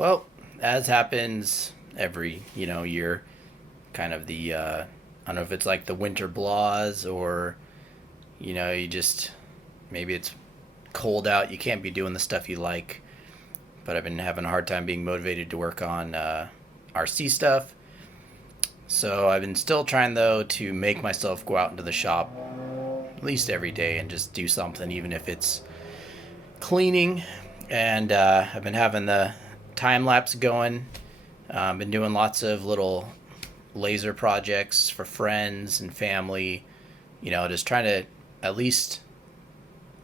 Well, as happens every, year, kind of I don't know if it's like the winter blahs or, you just, maybe it's cold out, you can't be doing the stuff you like. But I've been having a hard time being motivated to work on RC stuff. So I've been still trying, though, to make myself go out into the shop at least every day and just do something, even if it's cleaning. And I've been having the time lapse going. Been doing lots of little laser projects for friends and family. Just trying to at least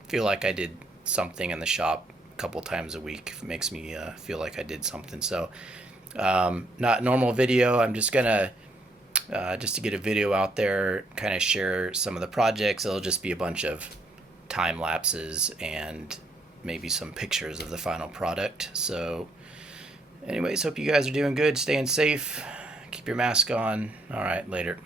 feel like I did something in the shop a couple times a week. It makes me feel like I did something. So, not normal video. I'm just gonna just to get a video out there, kind of share some of the projects. It'll just be a bunch of time lapses and maybe some pictures of the final product. So, anyways, hope you guys are doing good, staying safe, keep your mask on. All right, later.